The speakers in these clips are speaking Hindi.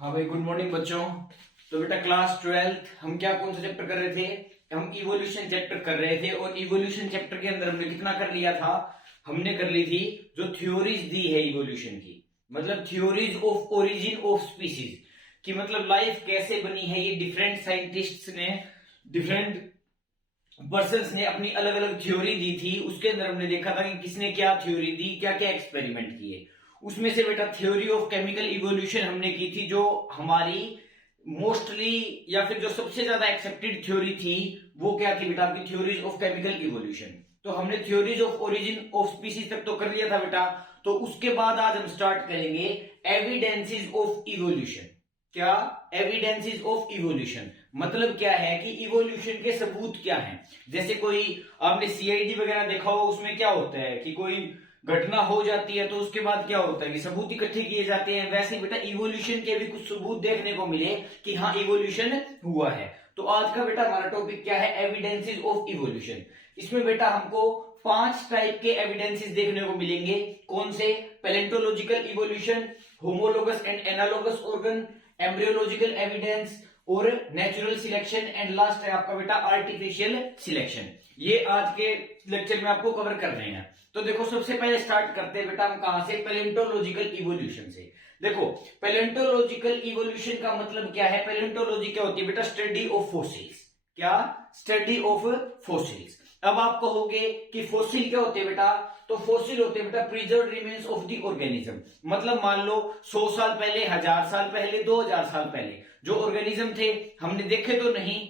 हाँ भाई, गुड मॉर्निंग बच्चों। तो बेटा क्लास 12 हम क्या कौन सा चैप्टर कर रहे थे? हम इवोल्यूशन चैप्टर कर रहे थे। और इवोल्यूशन चैप्टर के अंदर हमने कितना कर लिया था? हमने कर ली थी जो थ्योरीज दी है इवोल्यूशन की, मतलब theories of origin of species की, मतलब लाइफ कैसे बनी है। ये डिफरेंट साइंटिस्ट्स ने, डिफरेंट पर्सन्स ने अपनी अलग अलग थ्योरी दी थी। उसके अंदर हमने देखा था कि किसने क्या थ्योरी दी, क्या क्या एक्सपेरिमेंट किए। उसमें से बेटा थ्योरी ऑफ केमिकल इवोल्यूशन हमने की थी, जो हमारी मोस्टली या फिर जो सबसे ज्यादा एक्सेप्टेड थ्योरी थी वो क्या थी बेटा? आपकी थ्योरीज ऑफ केमिकल इवोल्यूशन। तो हमने theories of origin of species तक तो कर लिया था बेटा। तो उसके बाद आज हम स्टार्ट करेंगे एविडेंसेस ऑफ इवोल्यूशन। क्या? एविडेंसेस ऑफ इवोल्यूशन मतलब क्या है कि इवोल्यूशन के सबूत क्या हैं। जैसे कोई आपने सीआईडी वगैरह देखा हो, उसमें क्या होता है कि कोई घटना हो जाती है तो उसके बाद क्या होता है कि सबूत इकट्ठे किए जाते हैं। वैसे बेटा इवोल्यूशन के भी कुछ सबूत देखने को मिले कि हाँ इवोल्यूशन हुआ है। तो आज का बेटा हमारा टॉपिक क्या है? Evidences of evolution. इसमें बेटा हमको 5 टाइप के एविडेंसेस देखने को मिलेंगे। कौन से? Palaeontological evolution, homologous and analogous organ, embryological evidence और नेचुरल सिलेक्शन, एंड लास्ट है आपका बेटा आर्टिफिशियल सिलेक्शन। ये आज के लेक्चर में आपको कवर कर रहे हैं। तो देखो सबसे पहले स्टार्ट करते हैं बेटा हम कहां से? पैलेंटोलॉजिकल इवोल्यूशन से। देखो पैलेंटोलॉजिकल इवोल्यूशन का मतलब क्या है? पैलेंटोलॉजी क्या होती है बेटा? Study of fossils. क्या? Study of fossils. अब आप कहोगे कि फॉसिल क्या होते हैं बेटा? तो फॉसिल होते हैं बेटा preserve remains of the organism. मतलब मान लो 100 साल पहले, 1000 साल पहले, 2000 साल पहले जो ऑर्गेनिज्म थे हमने देखे तो नहीं,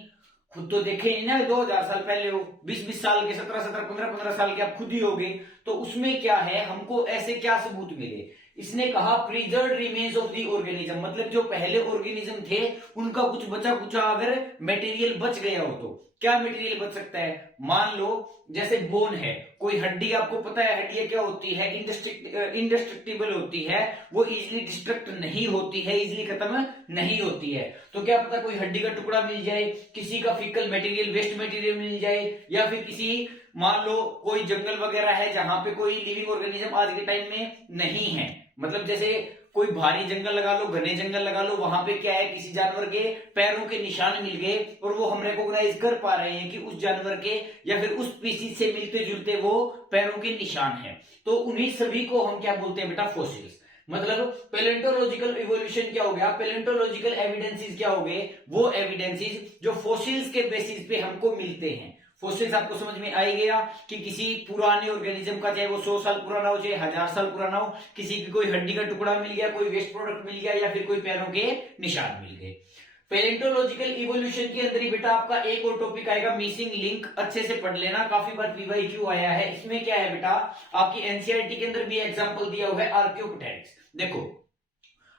खुद तो देखे ही ना। 2000 साल पहले हो, 20-20 साल के, 17-17, 15-15 साल के आप खुद ही होगे। तो उसमें क्या है, हमको ऐसे क्या सबूत मिले? इसने कहा preserve remains of the organism, मतलब जो पहले ऑर्गेनिज्म थे उनका कुछ बचा कुचा अगर मटेरियल बच गया हो तो क्या मटेरियल बच सकता है? मान लो जैसे बोन है, कोई हड्डी, आपको पता है हड्डियां क्या होती है? इंडेस्ट्रक्टिबल होती है, वो इजिली डिस्ट्रक्ट नहीं होती है, इजिली खत्म नहीं होती है। तो क्या पता कोई हड्डी का टुकड़ा मिल जाए, किसी का फिकल मटेरियल, वेस्ट मटेरियल मिल जाए, या फिर किसी, मान लो कोई जंगल वगैरह है जहां पे कोई लिविंग ऑर्गेनिज्म आज के टाइम में नहीं है। मतलब जैसे कोई भारी जंगल लगा लो, घने जंगल लगा लो, वहां पे क्या है, किसी जानवर के पैरों के निशान मिल गए और वो हम रिकॉग्नाइज कर पा रहे हैं कि उस जानवर के या फिर उस स्पीसीज से मिलते जुलते वो पैरों के निशान हैं। तो उन्हीं सभी को हम क्या बोलते हैं बेटा? फॉसिल्स। मतलब पैलेंटोलॉजिकल इवोल्यूशन क्या हो गया? पैलेंटोलॉजिकल एविडेंसेस क्या हो गए? वो एविडेंसेस जो फॉसिल्स के बेसिस पे हमको मिलते हैं। फॉसिल्स आपको समझ में आ ही गया कि किसी पुराने ऑर्गेनिज्म का, चाहे वो 100 साल पुराना हो, चाहे 1000 साल पुराना हो, किसी की कोई हड्डी का टुकड़ा मिल गया, कोई वेस्ट प्रोडक्ट मिल गया, या फिर कोई पैरों के निशान मिल गए। पैलेंटोलॉजिकल इवोल्यूशन के अंदर ही बेटा आपका एक और टॉपिक आएगा, मिसिंग लिंक। अच्छे से पढ़ लेना, काफी बार पीवाईक्यू आया है। इसमें क्या है बेटा? आपकी एनसीईआरटी के अंदर भी एग्जांपल दिया हुआ है आर्कियोप्टेरिक्स। देखो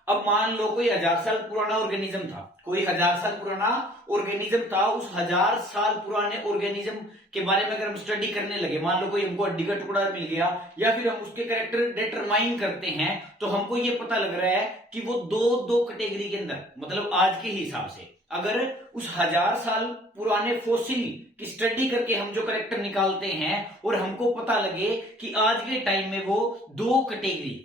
अब मान लो कोई 1000 साल पुराना ऑर्गेनिज्म था, कोई 1000 साल पुराना ऑर्गेनिज्म था। उस 1000 साल पुराने ऑर्गेनिज्म के बारे में अगर हम स्टडी करने लगे, मान लो कोई हमको हड्डी का टुकड़ा मिल गया, या फिर हम उसके कैरेक्टर डिटरमाइन करते हैं, तो हमको ये पता लग रहा है कि वो दो कैटेगरी के अंदर, मतलब आज के हिसाब से अगर उस 1000 साल पुराने फॉसिल की स्टडी करके हम जो कैरेक्टर निकालते हैं और हमको पता लगे कि आज के टाइम में वो दो कैटेगरी,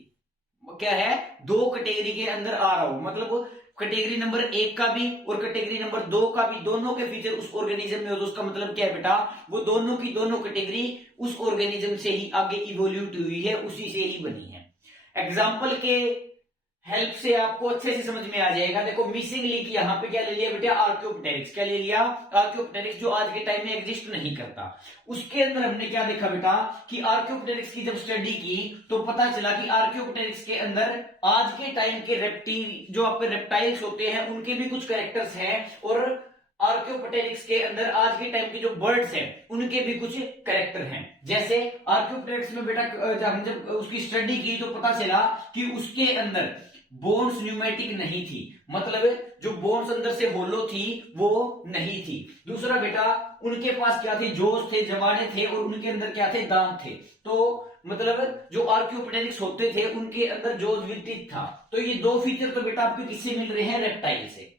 क्या है, दो कैटेगरी के अंदर आ रहा हूं, मतलब कैटेगरी नंबर 1 का भी और कैटेगरी नंबर 2 का भी, दोनों के फीचर उस ऑर्गेनिज्म में हो, तो उसका मतलब क्या है बेटा? वो दोनों की दोनों कैटेगरी उस ऑर्गेनिज्म से ही आगे इवोल्यूट हुई है, उसी से ही बनी है। एग्जाम्पल के हेल्प से आपको अच्छे से समझ में आ जाएगा। देखो मिसिंग लिंक यहां पे क्या ले लिया बेटा? आर्कियोप्टेरिक्स। क्या ले लिया? आर्कियोप्टेरिक्स, जो आज के टाइम में एग्जिस्ट नहीं करता। उसके अंदर हमने क्या देखा बेटा कि आर्कियोप्टेरिक्स की जब स्टडी की तो पता चला कि आर्कियोप्टेरिक्स के अंदर आज के टाइम के रेप्टाइल, जो आपके रेप्टाइल्स होते हैं, उनके भी कुछ कैरेक्टर्स हैं, और आर्कियोप्टेरिक्स के अंदर आज के टाइम के जो बर्ड्स हैं उनके भी कुछ कैरेक्टर हैं। जैसे आर्कियोप्टेरिक्स में बेटा जब उसकी स्टडी की तो पता चला कि उसके अंदर बोन्स न्यूमेटिक नहीं थी, मतलब जो बोन्स अंदर से होलो थी वो नहीं थी। दूसरा बेटा उनके पास क्या थे? जोस थे, जमाने थे, और उनके अंदर क्या थे? दांत थे। तो मतलब जो आर्कियोप्टेरिक्स होते थे उनके अंदर जोस विर्टिज था। तो ये दो फीचर तो बेटा आपको किससे मिल रहे हैं? रेप्टाइल से।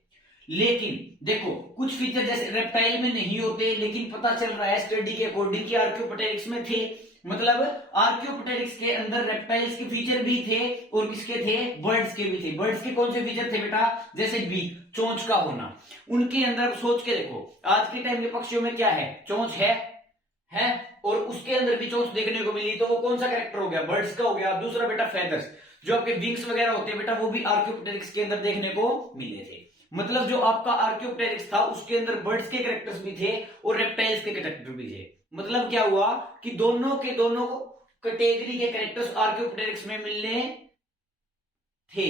लेकिन देखो कुछ फीचर जैसे रेप्टाइल में नहीं होते, लेकिन पता चल रहा है स्टडी के अकॉर्डिंग कि आर्कियोप्टेरिक्स में थे। मतलब आर्कियोप्टेरिक्स के अंदर रेप्टाइल्स के फीचर भी थे और किसके थे, बर्ड्स के भी थे। बर्ड्स के कौन से फीचर थे बेटा, जैसे बीक, चोंच का होना। उनके अंदर सोच के देखो, आज के टाइम के पक्षियों में क्या है, चोंच है और उसके अंदर भी चोंच देखने को मिली, तो वो कौन सा कैरेक्टर हो गया, बर्ड्स का हो गया। दूसरा बेटा फेदर्स, जो आपके विंग्स वगैरह होते हैं बेटा, वो भी आर्कियोप्टेरिक्स के अंदर देखने को मिले थे। मतलब जो आपका आर्कियोप्टेरिक्स था उसके अंदर बर्ड्स के कैरेक्टर्स भी थे और रेप्टाइल्स के कैरेक्टर भी थे। मतलब क्या हुआ कि दोनों के दोनों कैटेगरी के कैरेक्टर्स आर्कियोप्टेरिक्स में मिलने थे,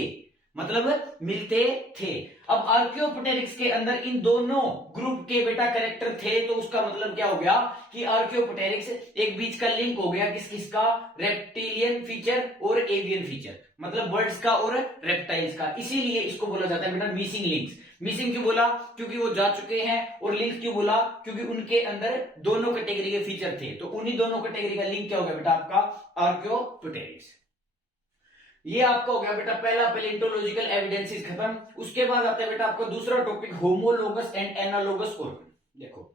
मतलब मिलते थे। अब आर्कियोप्टेरिक्स के अंदर इन दोनों ग्रुप के बेटा कैरेक्टर थे, तो उसका मतलब क्या हो गया कि आर्कियोप्टेरिक्स एक बीच का लिंक हो गया किस किसका, रेप्टिलियन फीचर और एवियन फीचर, मतलब बर्ड्स का और रेप्टाइल्स का। इसीलिए इसको बोला जाता है बेटा मिसिंग लिंक्स। मिसिंग क्यों बोला, क्योंकि वो जा चुके हैं, और लिंक क्यों बोला, क्योंकि उनके अंदर दोनों कैटेगरी के फीचर थे। तो उन्हीं दोनों कैटेगरी का लिंक क्या हो गया बेटा, आपका आर्कियोप्टेरिक्स। ये आपका हो गया बेटा पहला पैलेंटोलॉजिकल एविडेंसेस खत्म। उसके बाद आता है बेटा आपका दूसरा topic, homologous and analogous organ. देखो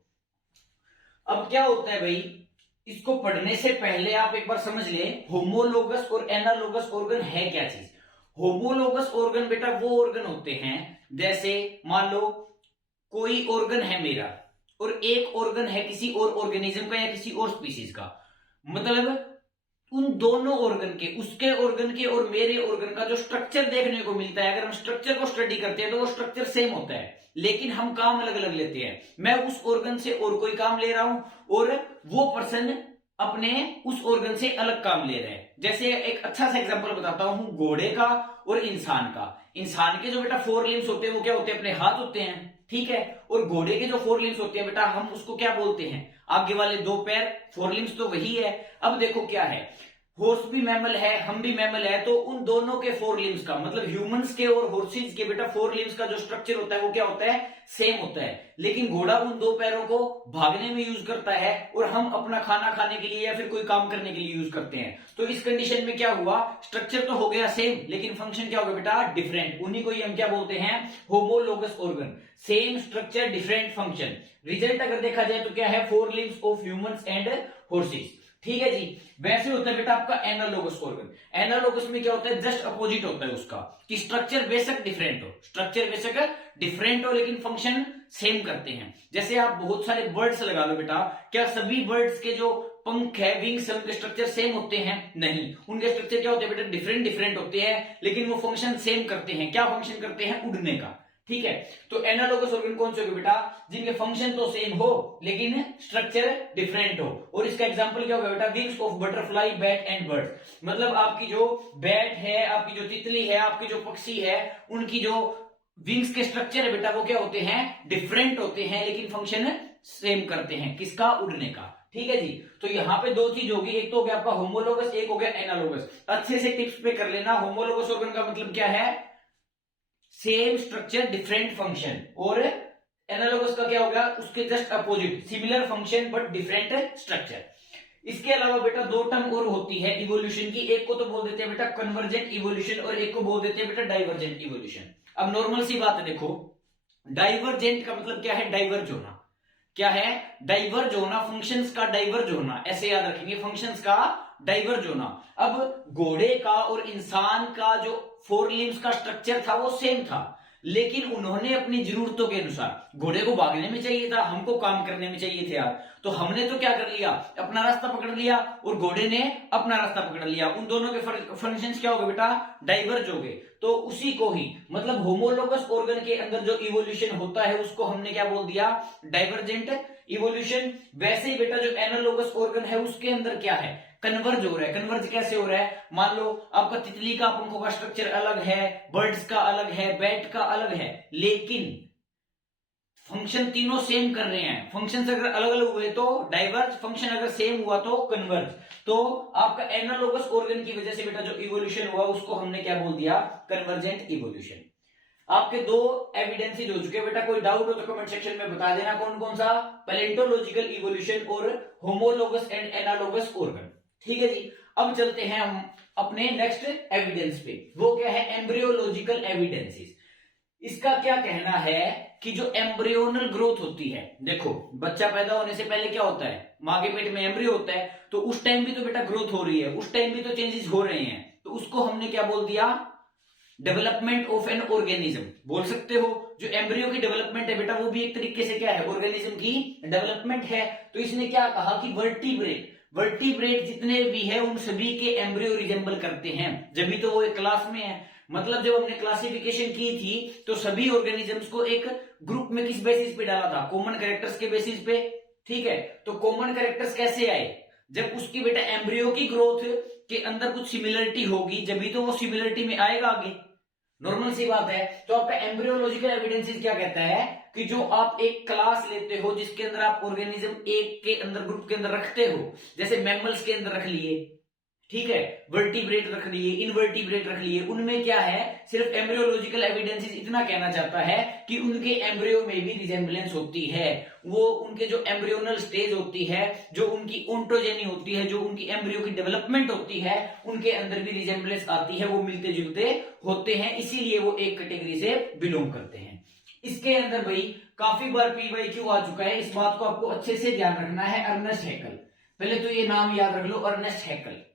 अब क्या होता है भाई, इसको पढ़ने से पहले आप एक बार समझ लें होमोलोगस और एनालोगस ऑर्गन है क्या चीज। होमोलोगस ऑर्गन बेटा वो ऑर्गन होते हैं, जैसे मान लो कोई ऑर्गन है मेरा और एक ऑर्गन है किसी और ऑर्गेनिज्म का या किसी और स्पीसीज का, मतलब उन दोनों ऑर्गन के, उसके ऑर्गन के और मेरे ऑर्गन का जो स्ट्रक्चर देखने को मिलता है, अगर हम स्ट्रक्चर को स्टडी करते हैं तो वो स्ट्रक्चर सेम होता है, लेकिन हम काम अलग अलग लेते हैं। मैं उस ऑर्गन से और कोई काम ले रहा हूं और वो पर्सन अपने उस ऑर्गन से अलग काम ले रहे हैं। जैसे एक अच्छा सा एग्जांपल बताता हूं, घोड़े का और इंसान का। इंसान के जो बेटा 4 लिम्स होते हैं वो क्या होते हैं, अपने हाथ होते हैं, ठीक है। और घोड़े के जो 4 लिम्स होते हैं बेटा, हम उसको क्या बोलते हैं, आगे वाले 2 पैर, 4 लिम्स तो वही है। अब देखो क्या है, हॉर्स भी मैमल है, हम भी मैमल है, तो उन दोनों के 4 लिम्स का, मतलब ह्यूमंस के और हॉर्सेज के बेटा 4 लिम्स का जो स्ट्रक्चर होता है वो क्या होता है, सेम होता है। लेकिन घोड़ा उन 2 पैरों को भागने में यूज करता है और हम अपना खाना खाने के लिए या फिर कोई काम करने के लिए यूज करते हैं। तो इस कंडीशन में क्या हुआ, स्ट्रक्चर तो हो गया सेम, लेकिन फंक्शन क्या होगा बेटा, डिफरेंट। उन्हीं को ही हम क्या बोलते हैं, homologous organ. Same structure different function. Result अगर देखा जाए तो क्या है, 4 limbs of humans and horse's, ठीक है जी। वैसे होता है बेटा आपका एनालोगस ऑर्गन। एनालोगस में क्या होता है, जस्ट अपोजिट होता है उसका, कि स्ट्रक्चर बेशक डिफरेंट हो, स्ट्रक्चर बेशक डिफरेंट हो लेकिन फंक्शन सेम करते हैं। जैसे आप बहुत सारे बर्ड्स लगा लो बेटा, क्या सभी बर्ड्स के जो पंख है, विंग्स है, उनके स्ट्रक्चर सेम होते हैं, नहीं। उनके स्ट्रक्चर क्या होते हैं बेटा, डिफरेंट डिफरेंट होते हैं, लेकिन वो फंक्शन सेम करते हैं। क्या फंक्शन करते हैं, उड़ने का, ठीक है। तो एनालोगस ऑर्गन कौन से हो बेटा, जिनके फंक्शन तो सेम हो लेकिन स्ट्रक्चर डिफरेंट हो। और इसका एग्जांपल क्या होगा बेटा, wings of butterfly, bat and birds. मतलब आपकी जो बैट है, आपकी जो तितली है, आपकी जो पक्षी है, उनकी जो विंग्स के स्ट्रक्चर है बेटा वो क्या होते हैं, डिफरेंट होते हैं, लेकिन फंक्शन सेम करते हैं, किसका, उड़ने का, ठीक है जी। तो यहां पे 2 चीज होगी, एक तो हो गया आपका होमोलोगस, एक हो गया एनालोगस। अच्छे से टिप्स पे कर लेना। होमोलोगस ऑर्गन का मतलब क्या है, सेम स्ट्रक्चर डिफरेंट फंक्शन, और एनालोगस का क्या होगा, उसके just opposite, similar function but different structure. इसके अलावा बेटा 2 टर्म और होती है इवोल्यूशन की, एक को तो बोल देते हैं बेटा कन्वर्जेंट इवोल्यूशन और एक को बोल देते हैं बेटा डाइवर्जेंट इवोल्यूशन। अब नॉर्मल सी बात है, देखो डाइवर्जेंट का मतलब क्या है, डाइवर्ज होना। क्या है, डाइवर्ज होना, फंक्शंस का डाइवर्ज होना, ऐसे याद रखेंगे, फंक्शंस का डाइवर्ज होना। अब घोड़े का और इंसान का जो 4 लिम्स का स्ट्रक्चर था वो सेम था, लेकिन उन्होंने अपनी जरूरतों के अनुसार, घोड़े को भागने में चाहिए था, हमको काम करने में चाहिए थे यार, तो हमने तो क्या कर लिया, अपना रास्ता पकड़ लिया और घोड़े ने अपना रास्ता पकड़ लिया। उन दोनों के फंक्शंस क्या हो गए बेटा, डाइवर्ज हो गए। तो उसी को ही, मतलब होमोलोगस ऑर्गन के अंदर जो इवोल्यूशन होता है उसको हमने क्या बोल दिया, डाइवर्जेंट इवोल्यूशन। वैसे ही बेटा जो एनालोगस ऑर्गन है उसके अंदर क्या है, कन्वर्ज हो रहा है। कन्वर्ज कैसे हो रहा है, मान लो आपका तितली का पंखों का स्ट्रक्चर अलग है, बर्ड्स का अलग है, बैट का अलग है, लेकिन फंक्शन तीनों सेम कर रहे हैं। फंक्शन अगर अलग अलग हुए तो डाइवर्ज, फंक्शन अगर सेम हुआ तो कन्वर्ज। तो आपका एनालोगस ऑर्गन की वजह से बेटा जो इवोल्यूशन हुआ उसको हमने क्या बोल दिया, कन्वर्जेंट इवोल्यूशन। आपके 2 एविडेंसेस हो चुके बेटा, कोई डाउट हो तो कमेंट सेक्शन में बता देना कौन कौन सा, पैलेंटोलॉजिकल इवोल्यूशन और होमोलोगस एंड एनालोगस ऑर्गन, ठीक है जी। अब चलते हैं हम अपने नेक्स्ट एविडेंस पे, वो क्या है, एम्ब्रियोलॉजिकल एविडेंसेस। इसका क्या कहना है कि जो एम्ब्रियोनल ग्रोथ होती है, देखो बच्चा पैदा होने से पहले क्या होता है, मां के पेट में एम्ब्रियो होता है, तो उस टाइम भी तो बेटा ग्रोथ हो रही है, उस टाइम भी तो चेंजेस हो रहे हैं, तो उसको हमने क्या बोल दिया, डेवलपमेंट ऑफ एन ऑर्गेनिज्म बोल सकते हो। जो एम्ब्रियो की डेवलपमेंट है बेटा वो भी एक तरीके से क्या है, ऑर्गेनिज्म की डेवलपमेंट है। तो इसने क्या कहा कि वर्टिब्रेट जितने भी है उन सभी के एम्ब्रियो रिजेंबल करते हैं, जब भी तो वो एक क्लास में है। मतलब जब हमने क्लासिफिकेशन की थी तो सभी ऑर्गेनिजम्स को एक ग्रुप में किस बेसिस पे डाला था, कॉमन कैरेक्टर्स के बेसिस पे। ठीक है, तो कॉमन कैरेक्टर्स कैसे आए, जब उसकी बेटा एम्ब्रियो की ग्रोथ के अंदर कुछ सिमिलरिटी होगी, जब भी तो वो सिमिलरिटी में आएगा आगे, नॉर्मल सी बात है। तो आपका एम्ब्रियोलॉजिकल एविडेंसेस क्या कहता है कि जो आप एक क्लास लेते हो जिसके अंदर आप ऑर्गेनिज्म एक के अंदर ग्रुप के अंदर रखते हो, जैसे मैमल्स के अंदर रख लिए, ठीक है, वर्टिब्रेट रख लिए, इनवर्टिब्रेट रख लिए, उनमें क्या है, सिर्फ एम्ब्रियोलॉजिकल एविडेंसेस इतना कहना चाहता है कि उनके एम्ब्रियो में भी रिजेंबलेंस होती है, वो उनके जो एम्ब्रियोनल स्टेज होती है, जो उनकी ओंटोजेनी होती है, जो उनकी एम्ब्रियो की डेवलपमेंट होती है, उनके अंदर भी रिजेंबलेंस आती है, वो मिलते जुलते होते हैं, इसीलिए वो एक कैटेगरी से बिलोंग करते हैं। इसके अंदर भाई काफी बार पीवाईक्यू आ चुका है, इस बात को आपको अच्छे से ध्यान रखना है। अर्नेस्ट हैकल, पहले तो ये नाम याद रख लो, अर्नेस्ट हैकल,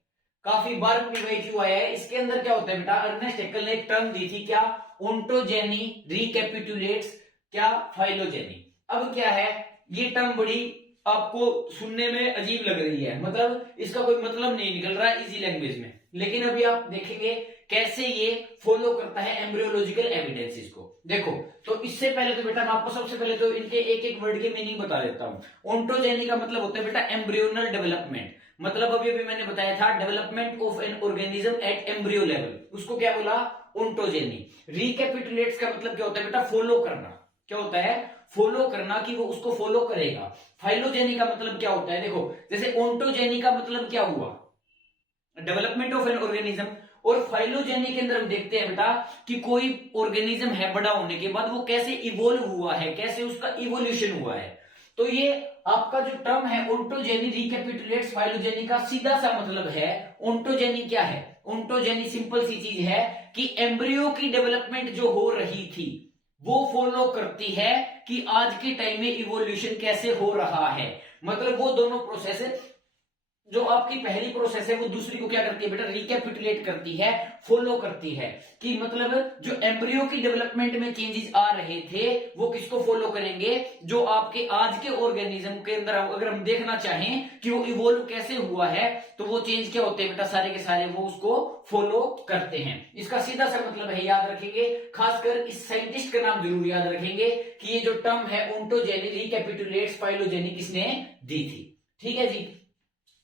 काफी बार पीवाईक्यू आया है। इसके अंदर क्या होता है बेटा, अर्नेस्ट हैकल ने एक टर्म दी थी, क्या, ओंटोजेनी रिकैपिटुलेट्स क्या, फाइलोजेनी। अब क्या है, ये टर्म बड़ी आपको सुनने में अजीब लग रही है, मतलब इसका कोई मतलब नहीं निकल रहा है इजी लैंग्वेज में, लेकिन अभी आप देखेंगे कैसे ये फॉलो करता है एम्ब्रियोलॉजिकल एविडेंसेस को। देखो, तो इससे पहले तो बेटा मैं आपको सबसे पहले तो इनके एक एक वर्ड के मीनिंग बता देता हूं। ओंटोजेनी का मतलब होता है बेटा एम्ब्रियोनल डेवलपमेंट, मतलब अभी अभी मैंने बताया था development of an organism eight embryo level, उसको क्या बोला, ओंटोजेनी। रिकैपिटुलेट्स का मतलब क्या होता है बेटा, फॉलो करना, क्या होता है, फॉलो करना, कि वो उसको फॉलो करेगा। फाइलोजेनी का मतलब क्या होता है, देखो जैसे ओंटोजेनी का मतलब क्या हुआ, डेवलपमेंट ऑफ एन ऑर्गेनिज्म, और फाइलोजेनी के अंदर हम देखते हैं बेटा कि कोई ऑर्गेनिज्म है बड़ा होने के बाद वो कैसे इवोल्व हुआ है, कैसे उसका इवोल्यूशन हुआ है। तो ये आपका जो टर्म है ओंटोजेनी रिकैपिटुलेट्स फाइलोजेनी का सीधा सा मतलब है, ओंटोजेनी क्या है, ओंटोजेनी सिंपल सी चीज है कि एम्ब्रियो की डेवलपमेंट जो हो रही थी वो फॉलो करती है कि आज के टाइम में इवोल्यूशन कैसे हो रहा है। मतलब वो दोनों प्रोसेस, जो आपकी पहली प्रोसेस है वो दूसरी को क्या करती है बेटा, रिकैपिटुलेट करती है, फॉलो करती है, कि मतलब जो एम्ब्रियो की डेवलपमेंट में चेंजेस आ रहे थे वो किसको फॉलो करेंगे, जो आपके आज के ऑर्गेनिज्म के अंदर अगर हम देखना चाहें कि वो इवोल्व कैसे हुआ है, तो वो चेंज क्या होते हैं बेटा, सारे के सारे वो उसको फॉलो करते हैं। इसका सीधा सा मतलब है, याद रखेंगे, खासकर इस साइंटिस्ट का नाम जरूर याद रखेंगे कि ये जो टर्म है ओंटोजेनी रिकैपिटुलेट्स फाइलोजेनी किसने दी थी। ठीक है जी,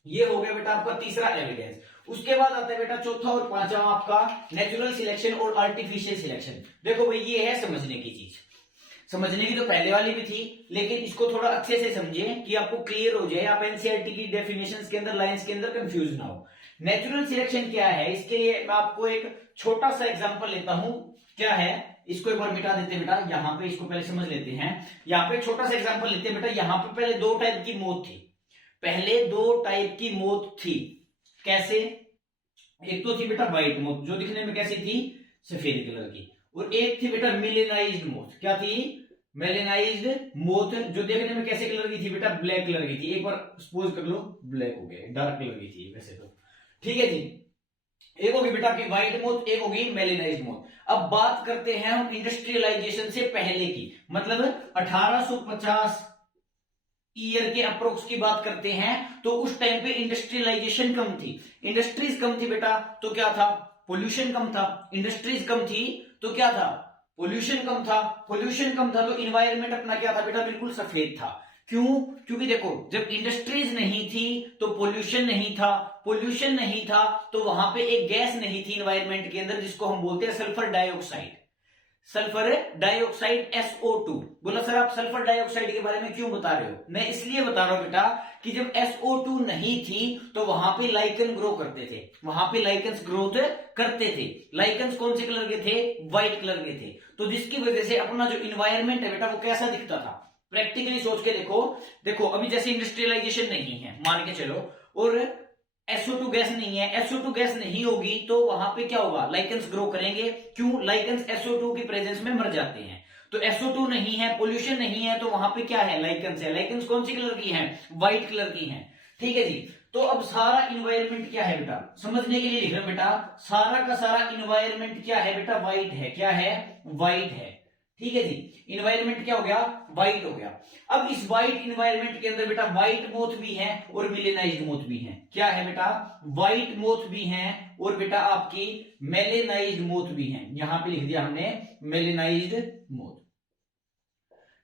ये हो गया बेटा आपका तीसरा एविडेंस। उसके बाद आता है बेटा चौथा और पांचवा आपका नेचुरल सिलेक्शन और आर्टिफिशियल सिलेक्शन। देखो भाई ये है समझने की चीज, समझने की तो पहले वाली भी थी, लेकिन इसको थोड़ा अच्छे से समझे कि आपको क्लियर हो जाए, आप एनसीईआरटी की डेफिनेशंस के अंदर, लाइंस के अंदर कंफ्यूज ना हो। नेचुरल सिलेक्शन क्या है, इसके लिए मैं आपको एक छोटा सा एग्जांपल लेता हूं। क्या है, इसको एक बार मिटा देते हैं बेटा, यहां पे इसको पहले समझ लेते हैं। यहां पे छोटा सा एग्जांपल लेते हैं बेटा, यहां पे पहले दो टाइप की मौत थी, पहले दो टाइप की मौत थी। कैसे, एक तो थी बेटा व्हाइट मौत, जो दिखने में कैसी थी, सफेद कलर की, और एक थी बेटा मेलेनाइज्ड मौत। क्या थी, मेलेनाइज्ड मौत, जो देखने में कैसे कलर की थी बेटा, ब्लैक कलर की थी। एक बार सपोज कर लो ब्लैक हो गया, डार्क कलर की थी वैसे तो, ठीक है जी। एक होगी बेटा आपकी व्हाइट मौत, एक होगी मेलेनाइज्ड मौत। अब बात करते हैं हम इंडस्ट्रियलाइजेशन से पहले की, मतलब 1850 ईयर के अप्रोक्स की बात करते हैं, तो उस टाइम पे इंडस्ट्रियलाइजेशन कम थी, इंडस्ट्रीज कम थी बेटा, तो क्या था, पोल्यूशन कम था। इंडस्ट्रीज कम थी तो क्या था, पोल्यूशन कम था। पोल्यूशन कम था तो इन्वायरमेंट अपना क्या था बेटा, बिल्कुल सफेद था। क्यों, क्योंकि देखो जब इंडस्ट्रीज नहीं थी तो पोल्यूशन नहीं था, पोल्यूशन नहीं था तो वहां पे एक गैस नहीं थी इन्वायरमेंट के अंदर, जिसको हम बोलते हैं sulphur dioxide, sulphur dioxide SO2। बोला सर आप सल्फर डाइऑक्साइड के बारे में क्यों बता रहे हो, मैं इसलिए बता रहा हूं बेटा कि जब SO2 नहीं थी तो वहां पे लाइकन ग्रो करते थे, वहां पे लाइकन्स ग्रोथ करते थे। लाइकन्स कौन से कलर के थे, व्हाइट कलर के थे। तो जिसकी वजह से अपना जो इन्वायरमेंट है बेटा वो कैसा दिखता था, प्रैक्टिकली सोच के देखो। देखो अभी जैसे इंडस्ट्रियलाइजेशन नहीं है मान के चलो, और SO2 गैस नहीं है, SO2 गैस नहीं होगी तो वहां पे क्या होगा, लाइकेंस ग्रो करेंगे। क्यों, लाइकेंस SO2 की प्रेजेंस में मर जाते हैं। तो SO2 नहीं है, पोल्यूशन नहीं है, तो वहां पे क्या है, लाइकेंस है। लाइकेंस कौन सी कलर की है, व्हाइट कलर की है। ठीक है जी। तो अब सारा इन्वायरमेंट क्या है बेटा, समझने के लिए लिख रहे बेटा, सारा का सारा इन्वायरमेंट क्या है बेटा, व्हाइट है। क्या है, व्हाइट है। ठीक है जी, इन्वायरमेंट क्या हो गया, व्हाइट हो गया। अब इस व्हाइट इन्वायरमेंट के अंदर बेटा व्हाइट मोथ भी है और मेलेनाइज्ड मोथ भी है। क्या है बेटा, व्हाइट मोथ भी है और बेटा आपकी मेलेनाइज्ड मोथ भी है। यहां पे लिख दिया हमने मेलेनाइज्ड मोथ।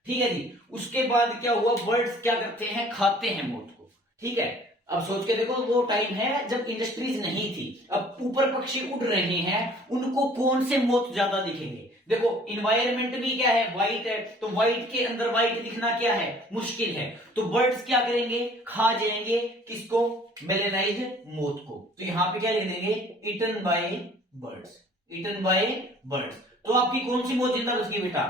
ठीक है जी। उसके बाद क्या हुआ, बर्ड्स क्या करते हैं, खाते हैं मोथ को। ठीक है, अब सोच के देखो, वो टाइम है जब इंडस्ट्रीज नहीं थी। अब ऊपर पक्षी उड़ रहे हैं, उनको कौन से मोथ ज्यादा दिखेंगे। देखो इन्वायरमेंट भी क्या है, व्हाइट है, तो व्हाइट के अंदर व्हाइट दिखना क्या है, मुश्किल है। तो बर्ड्स क्या करेंगे, खा जाएंगे किसको, मेलेनाइज्ड मोथ को। तो यहां पे क्या लिख देंगे, eaten by birds, eaten by birds. तो आपकी कौन सी मोथ जिंदा बच गई बेटा,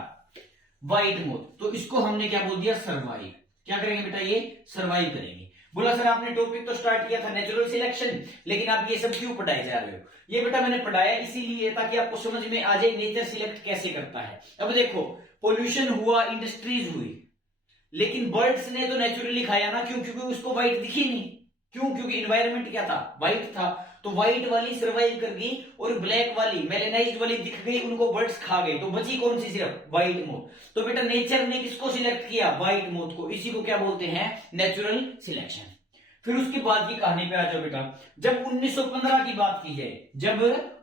व्हाइट मोथ। तो इसको हमने क्या बोल दिया, सर्वाइव। क्या करेंगे बेटा, ये सर्वाइव करेंगे। बोला सर आपने टॉपिक तो स्टार्ट किया था नेचुरल सिलेक्शन, लेकिन आप ये सब क्यों पढ़ाए जा रहे हो। ये बेटा मैंने पढ़ाया इसीलिए ताकि आपको समझ में आ जाए नेचर सिलेक्ट कैसे करता है। अब देखो, पोल्यूशन हुआ, इंडस्ट्रीज हुई, लेकिन बर्ड्स ने तो नेचुरली खाया ना। क्यों, क्योंकि उसको व्हाइट दिखी नहीं। क्यों, क्योंकि इन्वायरमेंट क्या था, व्हाइट था। तो व्हाइट वाली सर्वाइव कर गई और ब्लैक वाली मेलेनाइज्ड वाली दिख गई, उनको बर्ड्स खा गए। तो बची कौन सी, सिर्फ व्हाइट मोथ। तो बेटा नेचर ने किसको सिलेक्ट किया, व्हाइट मोथ को। इसी को क्या बोलते हैं, नेचुरल सिलेक्शन। फिर उसके बाद की कहानी पे आ जाओ बेटा। जब 1915 की बात की जाए, जब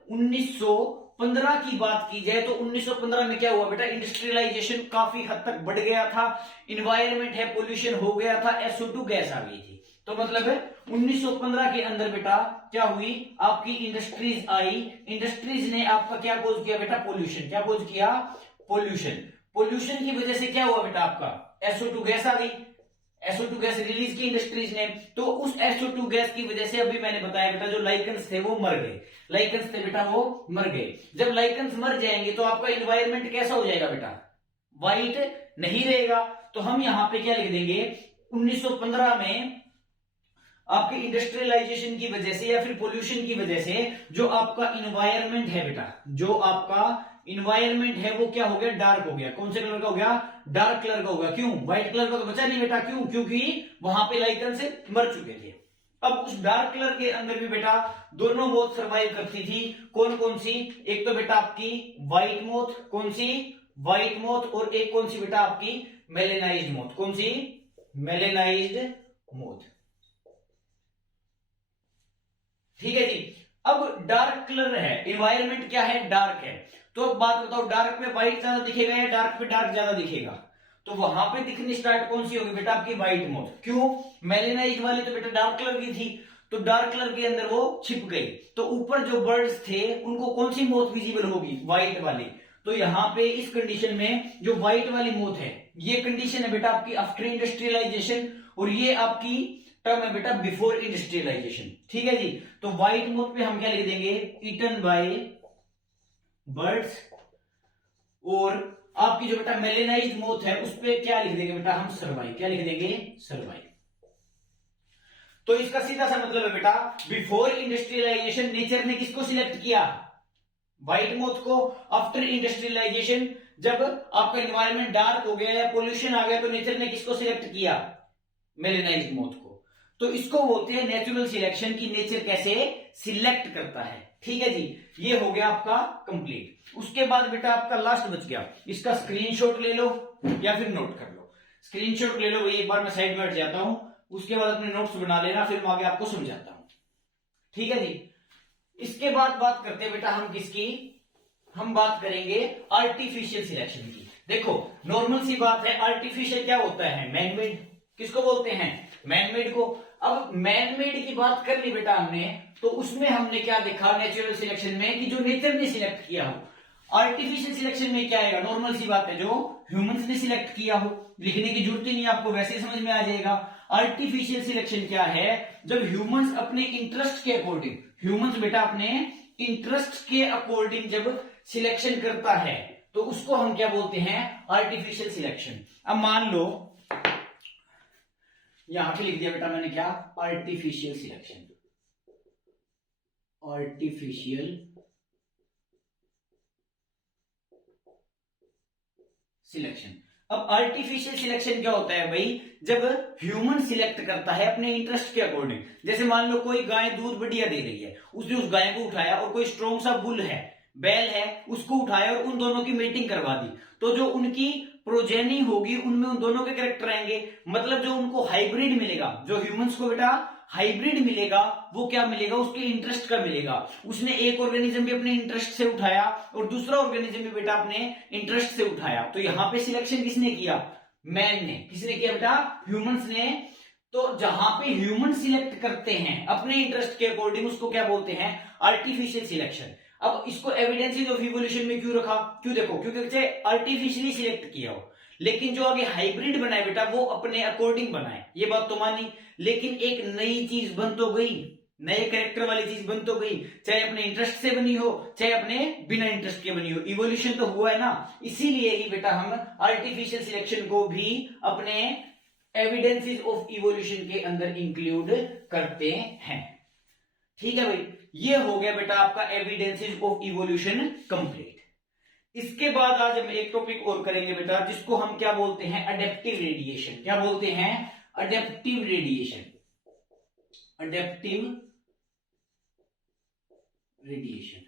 1915 की बात की जाए, तो 1915 में क्या हुआ बेटा, इंडस्ट्रियलाइजेशन काफी हद तक बढ़ गया था। इन्वायरमेंट है, पोल्यूशन हो गया था, SO2 गैस आ गई थी। तो मतलब 1915 के अंदर बेटा क्या हुई, आपकी इंडस्ट्रीज आई। इंडस्ट्रीज ने आपका क्या कोज किया बेटा, पोल्यूशन। क्या कोज किया, पोल्यूशन। पोल्यूशन की वजह से क्या हुआ बेटा, आपका SO2 गैस आ गई। SO2 गैस रिलीज की इंडस्ट्रीज ने। तो उस SO2 गैस की वजह से अभी मैंने बताया बेटा, जो लाइकन्स थे वो मर गए। लाइकन्स थे बेटा, वो मर गए। जब लाइकन्स मर जाएंगे तो आपका इन्वायरमेंट कैसा हो जाएगा बेटा, व्हाइट नहीं रहेगा। तो हम यहां पे क्या लिख देंगे, 1915 में आपके इंडस्ट्रियलाइजेशन की वजह से या फिर पोल्यूशन की वजह से जो आपका इन्वायरमेंट है बेटा, जो आपका इन्वायरमेंट है वो क्या हो गया, डार्क हो गया। कौन से कलर का हो गया, डार्क कलर का हो गया। क्यों, व्हाइट कलर का तो बचा नहीं बेटा। क्यों, क्योंकि वहां पे लाइकन से मर चुके थे। अब उस डार्क कलर के अंदर भी बेटा दोनों मोथ सर्वाइव करती थी। कौन कौन सी, एक तो बेटा आपकी व्हाइट मोथ। कौन सी, व्हाइट मोथ। और एक कौन सी बेटा आपकी मेलेनाइज्ड मोथ। कौन सी, मेलेनाइज्ड मोथ। ठीक है जी। अब डार्क कलर है, इन्वायरमेंट क्या है, डार्क है। तो अब बात बताओ, डार्क पे व्हाइट ज्यादा दिखेगा या डार्क पे डार्क ज्यादा दिखेगा। तो वहां पे दिखनी स्टार्ट कौन सी होगी बेटा, आपकी व्हाइट मोथ। क्यों, मेलेनाइज्ड वाली तो बेटा डार्क कलर की थी, तो डार्क कलर के अंदर वो छिप गई। तो ऊपर जो बर्ड्स थे उनको कौन सी मोथ विजिबल होगी, व्हाइट वाली। तो यहां पे इस कंडीशन में जो व्हाइट वाली मोथ है, ये कंडीशन है बेटा आपकी आफ्टर इंडस्ट्रियलाइजेशन, और ये आपकी टर्म है बेटा बिफोर इंडस्ट्रियलाइजेशन। ठीक है जी। तो व्हाइट मोथ पे हम क्या लिख देंगे, ईटन बाय बर्ड्स। और आपकी जो बेटा मेलेनाइज्ड मोथ है उस पे क्या लिख देंगे बेटा, हम सर्वाइव। क्या लिख देंगे, सर्वाइव। तो इसका सीधा सा मतलब है बेटा, बिफोर इंडस्ट्रियलाइजेशन नेचर ने किसको सिलेक्ट किया, व्हाइट मोथ को। आफ्टर इंडस्ट्रियलाइजेशन जब आपका एनवायरमेंट डार्क हो गया या पोल्यूशन आ गया, तो नेचर ने किसको सिलेक्ट किया, मेलेनाइज्ड मोथ को। तो इसको बोलते हैं नेचुरल सिलेक्शन, की नेचर कैसे सिलेक्ट करता है। ठीक है जी, ये हो गया आपका कंप्लीट। उसके बाद बेटा आपका लास्ट बच गया, इसका स्क्रीनशॉट ले लो या फिर नोट कर लो। स्क्रीनशॉट ले लो, वही एक बार मैं साइड में हट जाता हूं, उसके बाद अपने नोट्स बना लेना, फिर मैं आगे आपको समझाता हूं। ठीक है जी। इसके बाद बात करते हैं बेटा हम किसकी, हम बात करेंगे आर्टिफिशियल सिलेक्शन की। देखो नॉर्मल सी बात है, आर्टिफिशियल क्या होता है, मैनमेड। किसको बोलते हैं, मैनमेड को। अब मैनमेड की बात कर ली बेटा हमने, तो उसमें हमने क्या देखा नेचुरल सिलेक्शन में, कि जो नेचर ने सिलेक्ट किया हो। आर्टिफिशियल सिलेक्शन में क्या आएगा, नॉर्मल सी बात है, जो ह्यूमंस ने सिलेक्ट किया हो। लिखने की जरूरत ही नहीं, आपको वैसे ही समझ में आ जाएगा। आर्टिफिशियल सिलेक्शन क्या है, जब ह्यूमंस अपने इंटरेस्ट के अकॉर्डिंग, ह्यूमंस बेटा अपने इंटरेस्ट के अकॉर्डिंग जब सिलेक्शन करता है, तो उसको हम क्या बोलते हैं, आर्टिफिशियल सिलेक्शन। अब मान लो यहां पे लिख दिया बेटा मैंने क्या, आर्टिफिशियल सिलेक्शन। Artificial selection. अब आर्टिफिशियल सिलेक्शन क्या होता है भाई, जब ह्यूमन सिलेक्ट करता है अपने इंटरेस्ट के अकॉर्डिंग। जैसे मान लो कोई गाय दूध बढ़िया दे रही है, उसने उस गाय को उठाया, और कोई स्ट्रॉन्ग सा बुल है, बैल है, उसको उठाया और उन दोनों की मीटिंग करवा दी, तो जो उनकी प्रोजेनी होगी उनमें उन दोनों के कैरेक्टर आएंगे। मतलब जो उनको हाइब्रिड मिलेगा, जो ह्यूमंस को बेटा हाइब्रिड मिलेगा, वो क्या मिलेगा, उसके इंटरेस्ट का मिलेगा। उसने एक ऑर्गेनिज्म भी अपने इंटरेस्ट से उठाया और दूसरा ऑर्गेनिज्म भी बेटा अपने इंटरेस्ट से उठाया। तो यहां पे सिलेक्शन किसने किया, मैन ने। किसने किया बेटा, ह्यूमंस ने। तो जहां पे ह्यूमन सिलेक्ट करते हैं अपने इंटरेस्ट के अकॉर्डिंग, उसको क्या बोलते हैं, आर्टिफिशियल सिलेक्शन। अब इसको एविडेंसेस ऑफ इवोल्यूशन में क्यों रखा, क्यों, देखो क्योंकि आर्टिफिशियली सिलेक्ट किया हो, लेकिन जो आगे हाइब्रिड बनाए बेटा वो अपने अकॉर्डिंग बनाए, ये बात तो मानी। लेकिन एक नई चीज बन तो गई, नए कैरेक्टर वाली चीज बन तो गई, चाहे अपने इंटरेस्ट से बनी हो चाहे अपने बिना इंटरेस्ट के बनी हो, इवोल्यूशन तो हुआ है ना। इसीलिए ही बेटा हम आर्टिफिशियल सिलेक्शन को भी अपने एविडेंसेस ऑफ इवोल्यूशन के अंदर इंक्लूड करते हैं। ठीक है भाई, ये हो गया बेटा आपका एविडेंसेस ऑफ इवोल्यूशन कंप्लीट। इसके बाद आज हम एक टॉपिक और करेंगे बेटा, जिसको हम क्या बोलते हैं, अडेप्टिव रेडिएशन। क्या बोलते हैं, अडेप्टिव रेडिएशन। Adaptive radiation.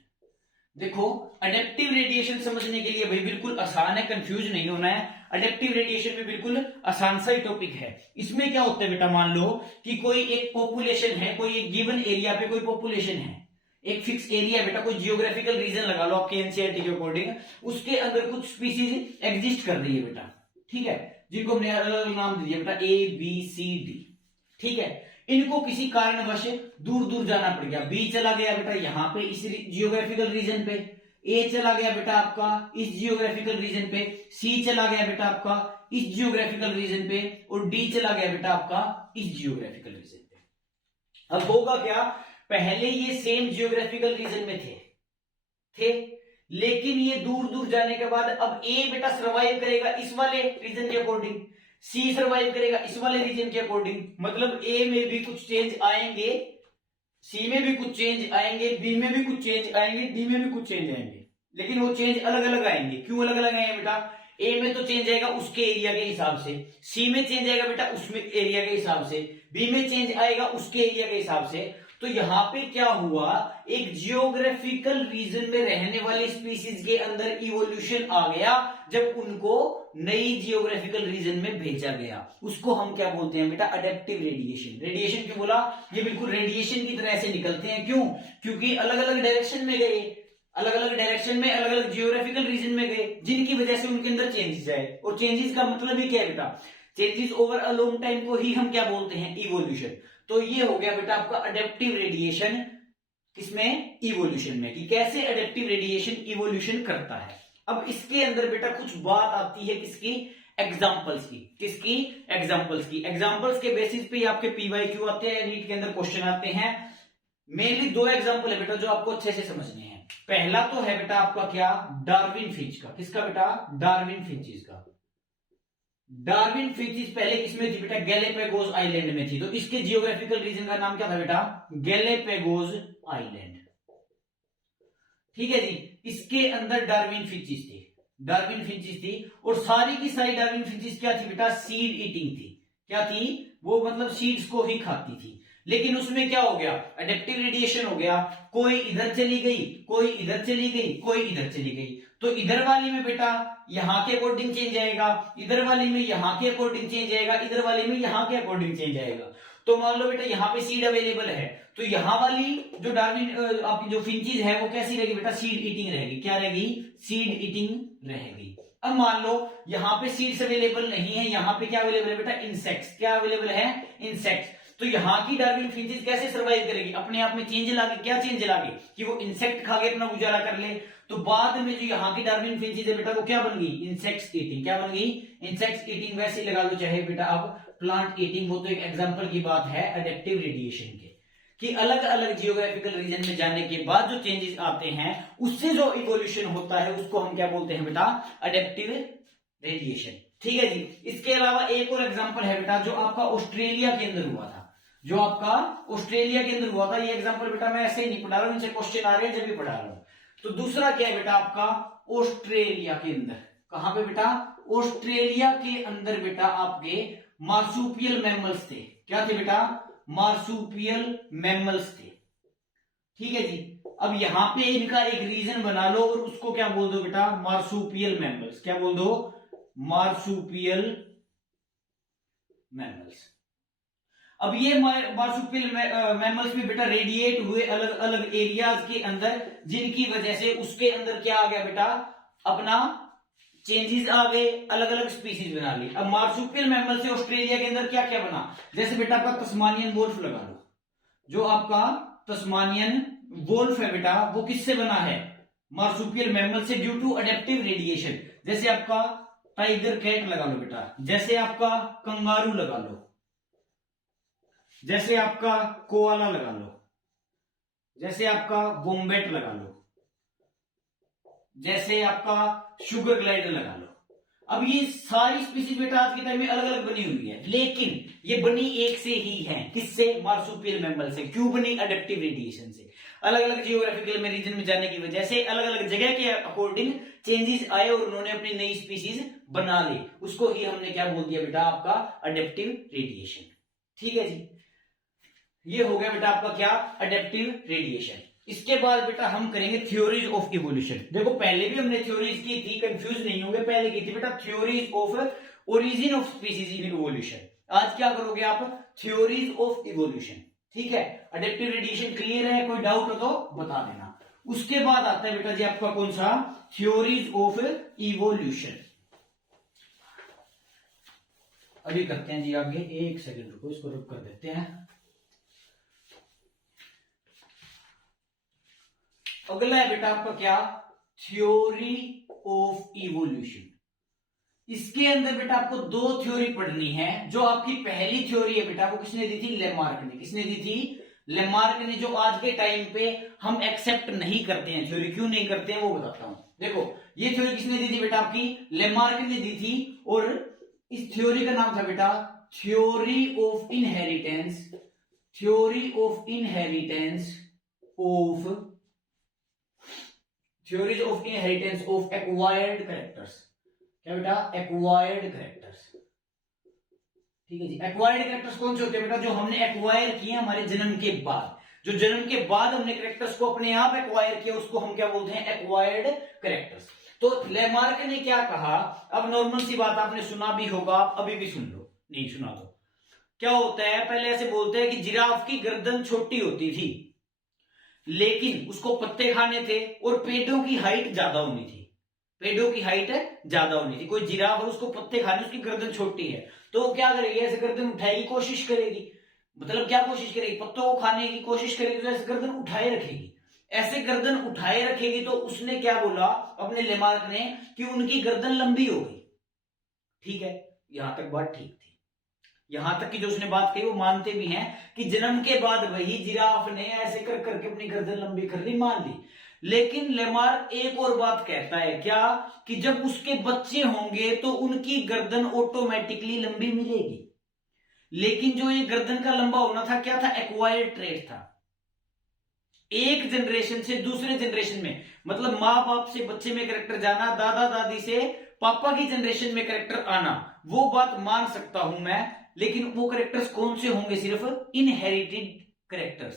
देखो अडेप्टिव रेडिएशन समझने के लिए भाई बिल्कुल आसान है, कंफ्यूज नहीं होना है। अडेप्टिव रेडिएशन में बिल्कुल आसान सा ही टॉपिक है। इसमें क्या होता है बेटा, मान लो कि कोई एक पॉपुलेशन है, कोई एक गिवन एरिया पे कोई पॉपुलेशन है, एक फिक्स एरिया बेटा, कोई जियोग्राफिकल रीजन लगा लो आपके एनसीईआरटी के अकॉर्डिंग, उसके अंदर कुछ स्पीसीज एग्जिस्ट कर रही है बेटा, ठीक है, जिनको हमने अलग अलग नाम दिया बेटा, ए बी सी डी। ठीक है, इनको किसी कारणवश दूर दूर जाना पड़ गया। बी चला गया बेटा यहाँ पे इस जियोग्राफिकल रीजन पे, ए चला गया बेटा आपका इस जियोग्राफिकल रीजन पे, सी चला गया बेटा आपका इस जियोग्राफिकल रीजन पे, और डी चला गया बेटा आपका इस जियोग्राफिकल रीजन पे। अब होगा क्या, पहले ये सेम जियोग्राफिकल रीजन में थे, लेकिन ये दूर दूर जाने के बाद अब ए बेटा सर्वाइव करेगा इस वाले रीजन के अकॉर्डिंग, सी सर्वाइव करेगा इस वाले रीजन के अकॉर्डिंग। मतलब ए में भी कुछ चेंज आएंगे, सी में भी कुछ चेंज आएंगे, बी में भी कुछ चेंज आएंगे, डी में भी कुछ चेंज आएंगे, लेकिन वो चेंज अलग अलग आएंगे। क्यों अलग अलग आएंगे बेटा, ए में तो चेंज आएगा उसके एरिया के हिसाब से, सी में चेंज आएगा बेटा उसमें एरिया के हिसाब से, बी में चेंज आएगा उसके एरिया के हिसाब से। तो यहां पे क्या हुआ, एक जियोग्राफिकल रीजन में रहने वाली स्पीसीज के अंदर इवोल्यूशन आ गया जब उनको नई जियोग्राफिकल रीजन में भेजा गया। उसको हम क्या बोलते हैं बेटा, अडेप्टिव रेडिएशन। रेडिएशन क्यों बोला, ये बिल्कुल रेडिएशन की तरह से निकलते हैं। क्यों, क्योंकि अलग अलग डायरेक्शन में गए, अलग अलग डायरेक्शन में अलग अलग जियोग्राफिकल रीजन में गए, जिनकी वजह से उनके अंदर चेंजेस आए। और चेंजेस का मतलब ही क्या है बेटा, changes over a long time को ही हम क्या बोलते हैं, इवोल्यूशन। तो ये हो गया बेटा आपका अडेप्टिव रेडिएशन, किसमें, इवोल्यूशन में, कि कैसे अडेप्टिव रेडिएशन इवोल्यूशन करता है। अब इसके अंदर बेटा कुछ बात आती है किसकी, एग्जांपल्स की। किसकी, एग्जांपल्स की। एग्जांपल्स के बेसिस पे आपके पीवाईक्यू आते हैं, नीट के अंदर क्वेश्चन आते हैं। मेनली दो एग्जांपल है बेटा जो आपको अच्छे से समझने हैं। पहला तो है बेटा आपका क्या, डार्विन फिंच का। किसका बेटा, डार्विन फिंचेस का। डार्विन फिंचेस पहले किसमें थी बेटा, गैलेपेगोस आइलैंड में थी। तो इसके जियोग्राफिकल रीजन का नाम क्या था बेटा, गैलेपेगोस आइलैंड। ठीक है जी, इसके अंदर डार्विन फिंचेस थी, डार्विन फिंचेस थी, और सारी की सारी डार्विन फिंचेस क्या थी बेटा, सीड ईटिंग थी। क्या थी वो, मतलब सीड्स को ही खाती थी। लेकिन उसमें क्या हो गया, अडेप्टिव रेडिएशन हो गया, कोई इधर चली गई, कोई इधर चली गई, कोई इधर चली गई। तो इधर वाली में बेटा यहां के अकॉर्डिंग चेंज आएगा, इधर वाली में यहां के अकॉर्डिंग चेंज आएगा, इधर वाली में यहां के अकॉर्डिंग चेंज आएगा। तो मान लो बेटा यहां पे सीड अवेलेबल है, तो यहां वाली जो डार्विन आपकी जो फिंचेस है वो कैसी रहेगी बेटा, सीड ईटिंग रहेगी। क्या रहेगी, सीड ईटिंग रहेगी। अब मान लो यहां पे सीड्स अवेलेबल नहीं है, यहां पे क्या अवेलेबल है बेटा, इंसेक्ट्स। क्या अवेलेबल है, इंसेक्ट्स। तो यहाँ की डार्विन फिंचेस कैसे सर्वाइव करेगी, अपने आप में चेंज लाके। क्या चेंज लाके, कि वो इंसेक्ट खा के अपना गुजारा कर ले। तो बाद में जो यहाँ की डार्विन फिंचेस है बेटा वो क्या बन गई, इंसेक्ट्स ईटिंग। क्या बन गई, इंसेक्ट्स ईटिंग। वैसे लगा लो चाहे बेटा आप प्लांट ईटिंग, वो तो एक एग्जांपल की बात है अडेप्टिव रेडिएशन के, कि अलग अलग जियोग्राफिकल रीजन में जाने के बाद जो चेंजेस आते हैं उससे जो इवोल्यूशन होता है उसको हम क्या बोलते हैं बेटा, अडेप्टिव रेडिएशन। ठीक है जी। इसके अलावा एक और एग्जांपल है बेटा जो आपका ऑस्ट्रेलिया के अंदर हुआ था। जो आपका ऑस्ट्रेलिया के अंदर हुआ था। ये एग्जांपल बेटा मैं ऐसे ही नहीं पढ़ा रहा हूं, इनसे क्वेश्चन आ रहे हैं जब भी पढ़ा रहा हूं। तो दूसरा क्या है बेटा आपका, ऑस्ट्रेलिया के अंदर, कहां पे बेटा, ऑस्ट्रेलिया के अंदर बेटा आपके मार्सुपियल मैमल्स थे। क्या थे बेटा, मार्सुपियल मैमल्स थे। ठीक है जी। अब यहां पे इनका एक रीजन बना लो और उसको क्या बोल दो बेटा, मार्सुपियल मैमल्स। क्या बोल दो, मार्सुपियल मैमल्स। अब ये मार्सुपियल मैमल्स में बेटा रेडिएट हुए अलग अलग एरियाज के अंदर, जिनकी वजह से उसके अंदर क्या आ गया बेटा, अपना चेंजेस आ गए, अलग अलग स्पीसीज बना ली। अब मार्सुपियल मैमल से ऑस्ट्रेलिया के अंदर क्या क्या बना, जैसे बेटा आपका तस्मानियन वोल्फ लगा लो। जो आपका तस्मानियन वोल्फ है बेटा, वो किससे बना है, मार्सुपियल मैमल से, ड्यू टू अडेप्टिव रेडिएशन। जैसे आपका टाइगर कैट लगा लो बेटा, जैसे आपका कंगारू लगा लो, जैसे आपका कोआला लगा लो, जैसे आपका वोम्बेट लगा लो, जैसे आपका शुगर ग्लाइडर लगा लो। अब ये सारी स्पीसीज बेटा आज के टाइम में अलग अलग बनी हुई है, लेकिन ये बनी एक से ही है, किससे, मार्सुपियल मैमल से। क्यों बनी, अडेप्टिव रेडिएशन से। अलग अलग जियोग्राफिकल में रीजन में जाने की वजह से अलग अलग जगह के अकॉर्डिंग चेंजेस आए और उन्होंने अपनी नई स्पीसीज बना ली। उसको ही हमने क्या बोल दिया बेटा, आपका अडेप्टिव रेडिएशन। ठीक है जी, ये हो गया बेटा आपका क्या, अडेप्टिव रेडिएशन। इसके बाद बेटा हम करेंगे थ्योरीज ऑफ इवोल्यूशन। देखो पहले भी हमने थ्योरीज की थी, कंफ्यूज नहीं होंगे, पहले की थी बेटा theories of origin of species in evolution. आज क्या करोगे आप, थ्योरीज ऑफ इवोल्यूशन। ठीक है, अडेप्टिव रेडिएशन क्लियर है, कोई डाउट हो तो बता देना। उसके बाद आता है बेटा जी आपका कौन सा, थ्योरीज ऑफ इवोल्यूशन। अभी करते हैं जी आगे, एक सेकंड रुको, इसको रुक कर देते हैं। अगला है बेटा आपका क्या, थ्योरी ऑफ इवोल्यूशन। इसके अंदर बेटा आपको दो थ्योरी पढ़नी है। जो आपकी पहली थ्योरी है बेटा, वो किसने दी थी, लेमार्क ने। किसने दी थी, लेमार्क ने, जो आज के टाइम पे हम एक्सेप्ट नहीं करते हैं थ्योरी। क्यों नहीं करते हैं वो बताता हूं। देखो ये थ्योरी किसने दी थी बेटा, आपकी लेमार्क ने दी थी, और इस थ्योरी का नाम था बेटा theory of inheritance. Theory of inheritance of, theories of inheritance of acquired characters. क्या बेटा, एक्वायर्ड कैरेक्टर्स। ठीक है जी, एक्वायर्ड कैरेक्टर्स कौन से होते हैं बेटा, जो हमने एक्वायर किए हमारे जन्म के बाद। जो जन्म के बाद हमने कैरेक्टर्स को अपने आप एक्वायर किया, उसको हम क्या बोलते हैं, एक्वायर्ड कैरेक्टर्स। तो लेमार्क ने क्या कहा, अब नॉर्मल सी बात आपने सुना भी होगा, आप अभी भी सुन लो, नहीं सुना तो क्या होता है, पहले ऐसे बोलते हैं कि जिराफ की गर्दन छोटी होती थी, लेकिन उसको पत्ते खाने थे, और पेड़ों की हाइट ज्यादा होनी थी। पेड़ों की हाइट ज्यादा होनी थी। कोई जिराफ है, उसको पत्ते खाने, उसकी गर्दन छोटी है, तो वो क्या करेगी, ऐसे गर्दन उठाएगी, कोशिश करेगी। मतलब क्या कोशिश करेगी, पत्तों को खाने की कोशिश करेगी, तो ऐसे गर्दन उठाए रखेगी। ऐसे गर्दन उठाए रखेगी, तो उसने क्या बोला अपने लेमार्क ने, कि उनकी गर्दन लंबी हो गई। ठीक है, यहां तक बात ठीक थी। यहां तक की जो उसने बात कही वो मानते भी हैं कि जन्म के बाद वही जिराफ ने ऐसे कर करके अपनी गर्दन लंबी कर ली, मान ली। लेकिन लेमार्क एक और बात कहता है, क्या, कि जब उसके बच्चे होंगे तो उनकी गर्दन ऑटोमेटिकली लंबी मिलेगी। लेकिन जो ये गर्दन का लंबा होना था, क्या था, एक्वायर्ड ट्रेट था। एक जनरेशन से दूसरे जनरेशन में, मतलब माँ बाप से बच्चे में कैरेक्टर जाना, दादा दादी से पापा की जनरेशन में कैरेक्टर आना, वो बात मान सकता हूं मैं। लेकिन वो कैरेक्टर्स कौन से होंगे, सिर्फ इनहेरिटेड कैरेक्टर्स।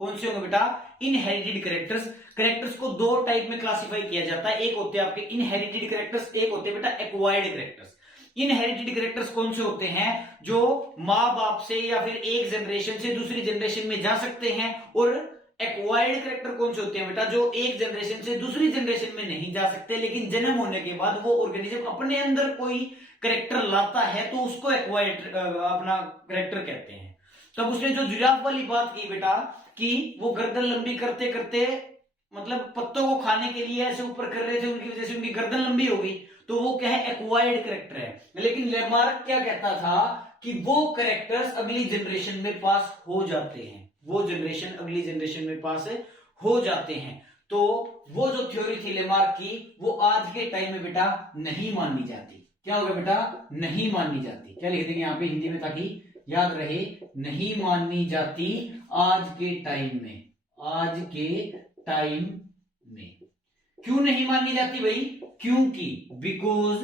कौन से होंगे बेटा, इनहेरिटेड कैरेक्टर्स। कैरेक्टर्स को दो टाइप में क्लासिफाई किया जाता है, एक होते हैं आपके इनहेरिटेड कैरेक्टर्स, एक होते हैं बेटा एक्वायर्ड कैरेक्टर्स। इनहेरिटेड कैरेक्टर्स कौन से होते हैं, जो माँ बाप से या फिर एक जनरेशन से दूसरी जनरेशन में जा सकते हैं। और एक्वायर्ड कैरेक्टर कौन से होते हैं बेटा, जो एक जनरेशन से दूसरी जनरेशन में नहीं जा सकते, लेकिन जन्म होने के बाद वो ऑर्गेनिज्म अपने अंदर कोई कैरेक्टर लाता है, तो उसको एक्वायर्ड अपना कैरेक्टर कहते हैं। तब उसने जो जिराफ वाली बात की बेटा, कि वो गर्दन लंबी करते करते, मतलब पत्तों को खाने के लिए ऐसे ऊपर कर रहे थे, उनकी वजह से उनकी गर्दन लंबी हो गई, तो वो क्या है, एक्वायर्ड कैरेक्टर है। लेकिन लेमार्क क्या कहता था, कि वो कैरेक्टर्स अगली जनरेशन में पास हो जाते हैं, वो जनरेशन अगली जनरेशन में पास हो जाते हैं। तो वो जो थ्योरी थी लेमार्क की, वो आज के टाइम में बेटा नहीं मानी जाती। क्या होगा बेटा, नहीं मानी जाती। क्या लिख देंगे यहाँ पे हिंदी में, ताकि याद रहे, नहीं मानी जाती आज के टाइम में, आज के टाइम में। क्यों नहीं मानी जाती भाई? क्योंकि बिकॉज,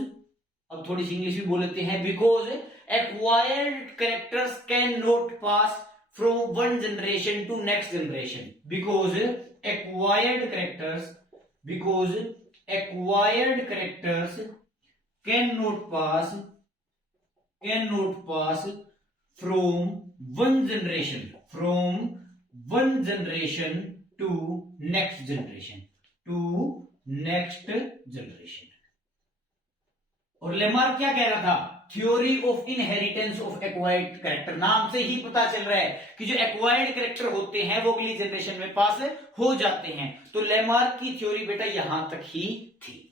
अब थोड़ी सी इंग्लिश भी बोल लेते हैं, because acquired characters can not pass from one generation to next generation. Because acquired characters, because acquired characters can not pass from one generation to next generation। और लेमार्क क्या कह रहा था? Theory of inheritance of acquired character. नाम से ही पता चल रहा है कि जो एक्वायर्ड कैरेक्टर होते हैं वो अगली जनरेशन में पास हो जाते हैं। तो लेमार्क की थ्योरी बेटा यहां तक ही थी।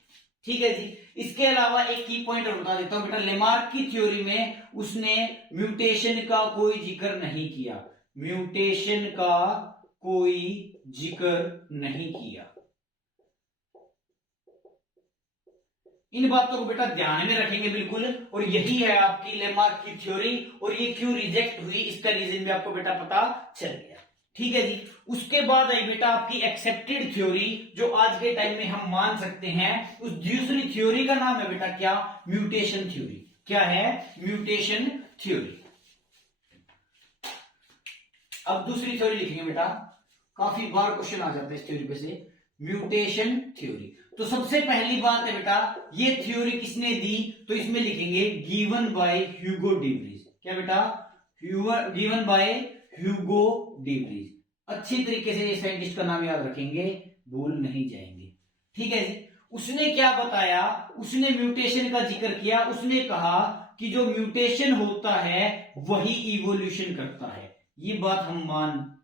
ठीक है जी। इसके अलावा एक की पॉइंट और बता देता हूं बेटा, लेमार्क की थ्योरी में उसने म्यूटेशन का कोई जिक्र नहीं किया, म्यूटेशन का कोई जिक्र नहीं किया। इन बातों को बेटा ध्यान में रखेंगे बिल्कुल, और यही है आपकी लेमार्क की थ्योरी। और ये क्यों रिजेक्ट हुई इसका रीजन भी आपको बेटा पता चल गया। ठीक है जी। उसके बाद आई बेटा आपकी एक्सेप्टेड थ्योरी, जो आज के टाइम में हम मान सकते हैं। उस दूसरी थ्योरी का नाम है बेटा क्या? Mutation theory. क्या है? Mutation theory. अब दूसरी थ्योरी लिखेंगे बेटा, काफी बार क्वेश्चन आ जाता है इस थ्योरी पे से, म्यूटेशन थ्योरी। तो सबसे पहली बात है बेटा, ये थ्योरी किसने दी? तो इसमें लिखेंगे given by Hugo de Vries. क्या बेटा? Given by Hugo de Vries. अच्छी तरीके से ये साइंटिस्ट का नाम याद रखेंगे, भूल नहीं जाएंगे। ठीक है जी। उसने क्या बताया? उसने म्यूटेशन का जिक्र किया। उसने कहा कि जो म्यूटेशन होता है वही इवोल्यूशन करता है। ये बात हम मान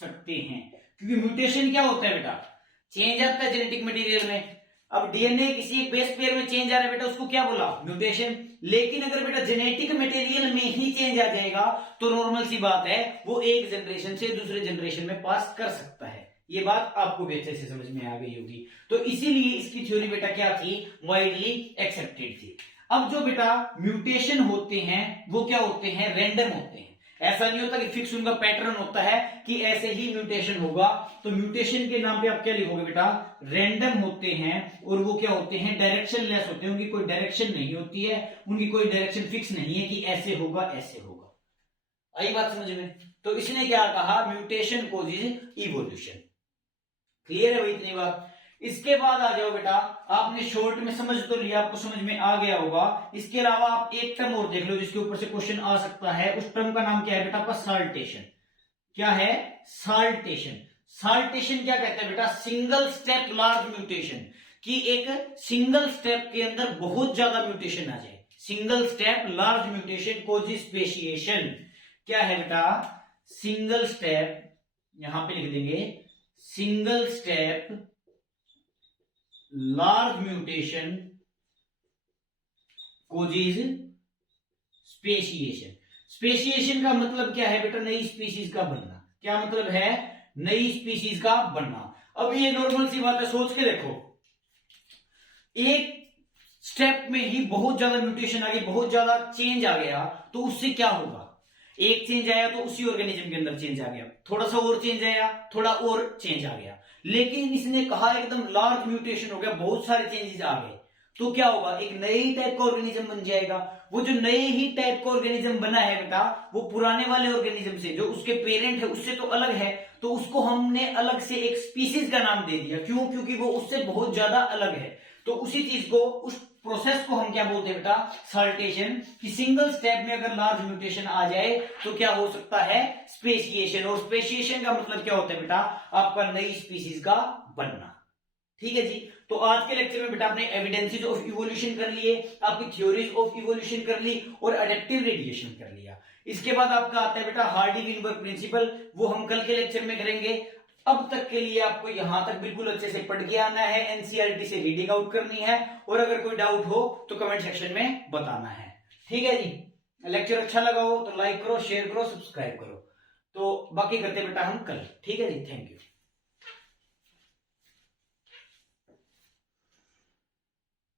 सकते हैं, क्योंकि म्यूटेशन क्या होता है बेटा? चेंज आता है जेनेटिक मटेरियल में। अब डीएनए किसी एक बेस पेयर में चेंज आ रहा है बेटा, उसको क्या बोला? म्यूटेशन। लेकिन अगर बेटा जेनेटिक मटेरियल में ही चेंज आ जाएगा तो नॉर्मल सी बात है, वो एक जनरेशन से दूसरे जनरेशन में पास कर सकता है। ये बात आपको भी अच्छे से समझ में आ गई होगी। तो इसीलिए इसकी थ्योरी बेटा क्या थी? वाइडली एक्सेप्टेड थी। अब जो बेटा म्यूटेशन होते हैं वो क्या होते हैं? रैंडम होते हैं। ऐसा नहीं होता कि फिक्स उनका पैटर्न होता है कि ऐसे ही म्यूटेशन होगा। तो म्यूटेशन के नाम पे आप क्या लिखोगे बेटा? रैंडम होते हैं। और वो क्या होते हैं? डायरेक्शन लेस होते हैं। उनकी कोई डायरेक्शन नहीं होती है, उनकी कोई डायरेक्शन फिक्स नहीं है कि ऐसे होगा ऐसे होगा। आई बात समझ में? तो इसने क्या कहा? Mutation causes evolution. क्लियर है भाई इतनी बात? इसके बाद आ जाओ बेटा, आपने शॉर्ट में समझ तो लिया, आपको समझ में आ गया होगा। इसके अलावा आप एक टर्म और देख लो जिसके ऊपर से क्वेश्चन आ सकता है। उस टर्म का नाम क्या है बेटा? आपका साल्टेशन। क्या है? साल्टेशन। साल्टेशन क्या कहता है बेटा? Single step large mutation. कि एक सिंगल स्टेप के अंदर बहुत ज्यादा म्यूटेशन आ जाए। Single step large mutation causes speciation. क्या है बेटा? सिंगल स्टेप, यहां पे लिख देंगे single step large mutation causes speciation. Speciation का मतलब क्या है बेटा? नई स्पीशीज का बनना। क्या मतलब है? नई स्पीशीज का बनना। अब ये नॉर्मल सी बात है, सोच के देखो, एक स्टेप में ही बहुत ज्यादा म्यूटेशन आ गई, बहुत ज्यादा चेंज आ गया, तो उससे क्या होगा? एक चेंज आया तो उसी ऑर्गेनिज्म के अंदर चेंज आ गया, थोड़ा सा और चेंज आया, थोड़ा और चेंज आ गया। लेकिन इसने कहा एकदम लार्ज म्यूटेशन हो गया, बहुत सारे चेंजेस आ गए, तो क्या होगा? एक नए ही टाइप का ऑर्गेनिज्म बन जाएगा। वो जो नए ही टाइप का ऑर्गेनिज्म बना है बेटा, वो पुराने वाले ऑर्गेनिज्म से, जो उसके पेरेंट है उससे तो अलग है, तो उसको हमने अलग से एक स्पीसीज का नाम दे दिया। क्यों? क्योंकि वो उससे बहुत ज्यादा अलग है। तो उसी चीज को, उस प्रोसेस को हम क्या बोलते हैं बेटा? साल्टेशन। कि सिंगल स्टेप में अगर लार्ज म्यूटेशन आ जाए तो क्या हो सकता है? स्पेशिएशन। और स्पेशिएशन का मतलब क्या होता है बेटा? आपका नई स्पीसीज का बनना। ठीक है जी। तो आज के लेक्चर में बेटा आपने एविडेंसेस ऑफ इवोल्यूशन कर लिए, आपकी थ्योरीज ऑफ इवोल्यूशन कर ली और एडेप्टिव रेडिएशन कर लिया। इसके बाद आपका आता है बेटा हार्डी-विनबर्ग प्रिंसिपल, वो हम कल के लेक्चर में करेंगे। अब तक के लिए आपको यहां तक बिल्कुल अच्छे से पढ़ के आना है, एनसीईआरटी से रीडिंग आउट करनी है, और अगर कोई डाउट हो तो कमेंट सेक्शन में बताना है। ठीक है जी। लेक्चर अच्छा लगा हो तो लाइक करो, शेयर करो, सब्सक्राइब करो। तो बाकी करते बेटा हम कल। ठीक है जी। Thank you.